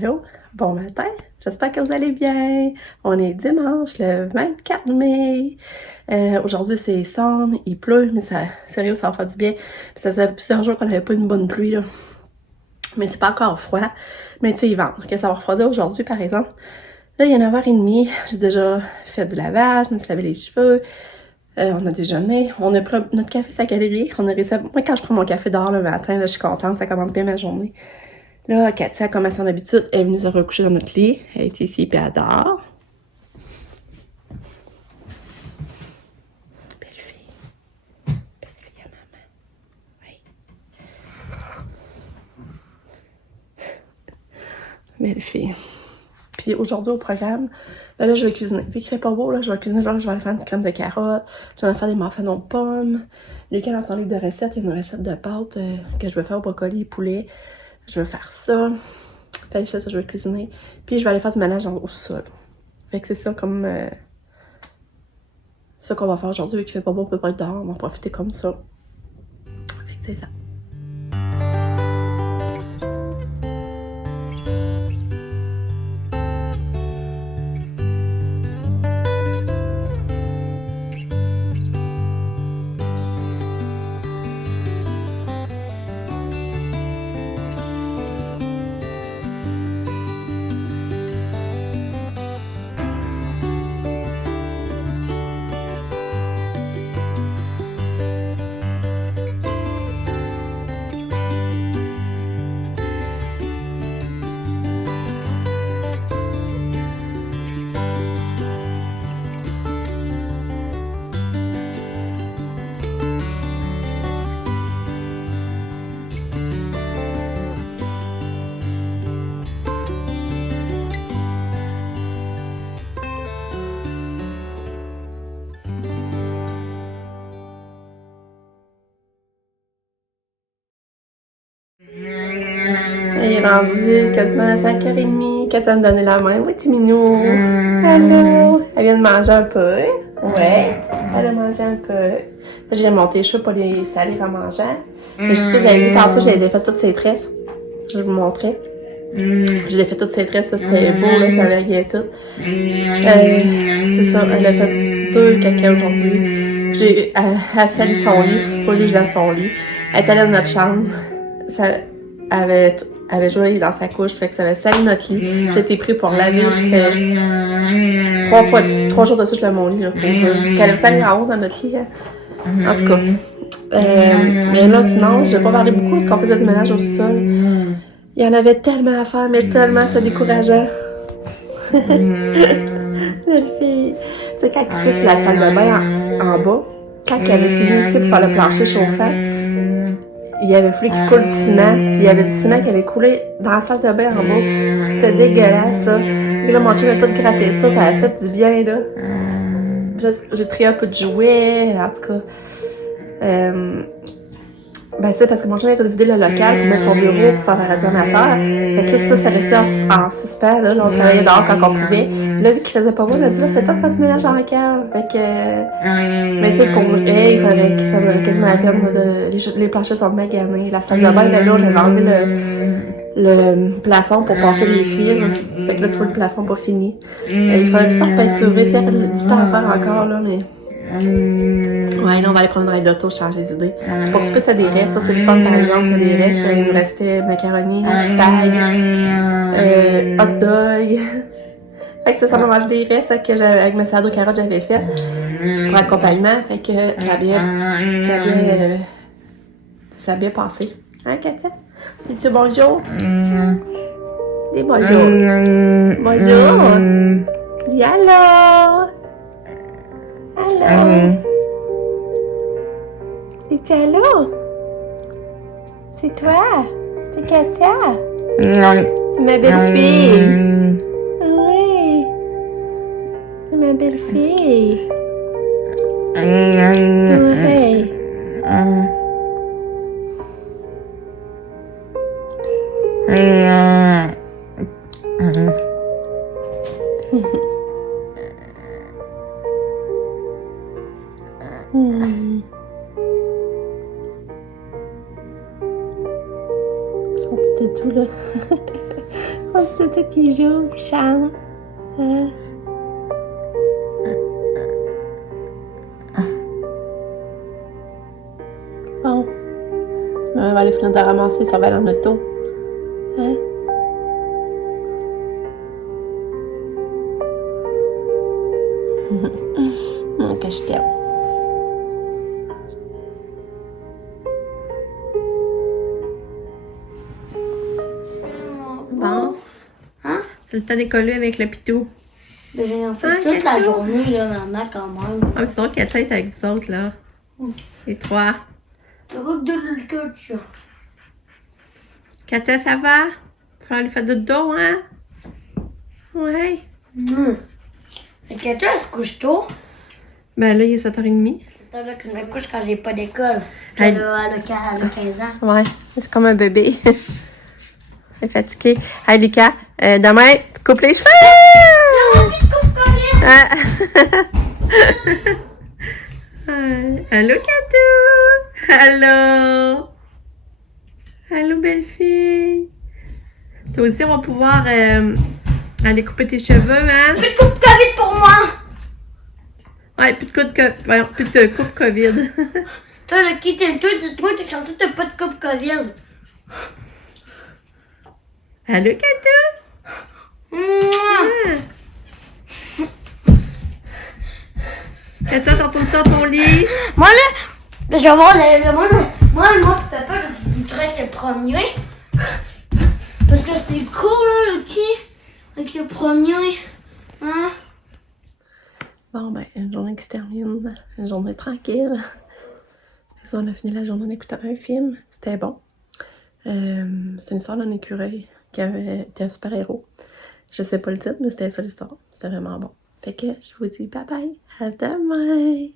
Allô, bon matin, j'espère que vous allez bien. On est dimanche, le 24 mai. Aujourd'hui, c'est sombre, il pleut, mais sérieux, ça va faire du bien. Puis ça faisait plusieurs jours qu'on n'avait pas une bonne pluie, là. Mais c'est pas encore froid. Mais tu sais, il vente, que ça va refroidir aujourd'hui, par exemple. Là, il est 9h30, j'ai déjà fait du lavage, je me suis lavé les cheveux. On a déjeuné, on a pris notre café Sacadéry. On a réussi à... Moi, quand je prends mon café dehors le matin, là, je suis contente, ça commence bien ma journée. Là, Katia, comme à son habitude, elle est venue se recoucher dans notre lit. Elle est ici, puis elle dort. Belle fille. Belle fille à maman. Oui. Belle fille. Puis aujourd'hui, au programme, ben là, je vais cuisiner. Vu qu'il fait pas beau, là, je vais cuisiner. Genre, je vais aller faire une crème de carottes. Je vais aller faire des muffins aux pommes. Lucas, dans son livre de recettes, il y a une recette de pâtes que je vais faire au brocoli et poulet. Je vais faire ça. Fait que ça, je vais cuisiner. Puis je vais aller faire du ménage au sol. Fait que c'est ça comme... ça qu'on va faire aujourd'hui, vu qu'il fait pas beau, on peut pas être dehors, on va en profiter comme ça. Fait que c'est ça. Il est rendu quasiment à 5h30. Katia me donnait la main. Oui, petit minou. Allô. Elle vient de manger un peu. Ouais. Elle a mangé un peu. J'ai monté les cheveux pour les salir en mangeant. Mais je sais, vous avez vu tantôt, j'ai défait toutes ses tresses. Je vais vous montrer. J'ai défait toutes ses tresses parce que c'était beau, là, ça verguait tout. C'est ça, elle a fait 2 caca aujourd'hui. Elle salit son lit, faut que je lave son lit. Elle est allée dans notre chambre. Ça avait joué dans sa couche, fait que ça avait sali notre lit. J'ai été pris pour laver, ça fait 3 jours de ça, je lave mon lit, là, pour dire. Parce qu'elle avait sali en haut dans notre lit, hein. En tout cas. Mais là, sinon, je vais pas parler beaucoup parce qu'on faisait du ménage au sol. Il y en avait tellement à faire, mais tellement, c'est décourageant. Belle fille. Tu sais, quand il fait la salle de bain en bas, quand il avait fini ici pour faire le plancher chauffant, il avait fallu qu'il coule du ciment. Il y avait du ciment qui avait coulé dans la salle de bain en bas. C'était dégueulasse, ça. Et là, mon chum a tout gratté ça. Ça a fait du bien, là. J'ai trié un peu de jouets, en tout cas. Ben c'est parce que mon chum a tout vidé le local pour mettre son bureau pour faire le radiateur. Fait que là, ça restait en suspens, là. On travaillait dehors quand on pouvait. Là, vu qu'il faisait pas beau, on a dit là, c'est temps de faire du ménage dans le cave. Fait que... Mais c'est pour vrai, ça vaudrait quasiment la peine, moi, les planchers sont maganés. La salle de bain, là, on avait enlevé le plafond pour passer les fils. Fait que là, tu vois le plafond pas fini. Il fallait tout faire peinturer, tu sais, il y avait du temps à faire encore, là, mais... Ouais, là, on va aller prendre une ride d'auto, changer les idées. Pour souper, c'est des restes. Ça, c'est le fun, par exemple. C'est des restes. Il nous restait macaroni, spag, hot dog. Fait que ça m'a mangé des restes que j'avais, avec mes salades aux carottes, j'avais fait pour accompagnement. Fait que ça a bien passé. Hein, Katia? Dis-tu bonjour? Dis bonjour. Bonjour. Dis allô. Allô? Dis allô? C'est toi? C'est Katia? C'est ma belle-fille. Oui. C'est ma belle-fille. Oui. C'était tout là. c'est toi qui joues, qui chante. Hein? Bon. On va aller finir de ramasser, ça va aller en auto. Hein? Ok, je t'aime. Bon. Hein? C'est le temps d'écoller avec le pitou. Mais j'en ai fait toute la journée, là, maman, quand même. Ah, mais c'est drôle qu'elle est avec vous autres, là. Les trois. Tu vois que de l'culture. Katia, ça va? Faut aller faire dodo, hein? Ouais. Mais Katia, elle se couche tôt. Ben là, il est 7h30. C'est là que je me couche quand j'ai pas d'école. Elle- Elle a 15 ans. Ouais, c'est comme un bébé. Elle est fatiguée. Hey, Lucas, demain, tu coupes les cheveux! Ah. Allô, Katou! Allô! Allô, belle fille! Toi aussi, on va pouvoir aller couper tes cheveux, hein? Plus de coupe COVID pour moi! Ouais, plus de coupe COVID. Toi, le qui t'es toi, t'es chanté, t'as pas de coupe COVID. Allô, Katou? Mouah! Katou, t'entends ça dans ton lit? Moi, là, je vais voir moi, papa, je voudrais être le premier. Parce que c'est cool, là, le qui, avec le premier. Hein? Bon, ben, une journée qui se termine, une journée tranquille. Fait que on a fini la journée en écoutant un film, c'était bon. C'est une histoire d'un écureuil qui était un super-héros. Je sais pas le titre, mais c'était ça l'histoire. C'était vraiment bon. Fait que je vous dis bye bye, à demain!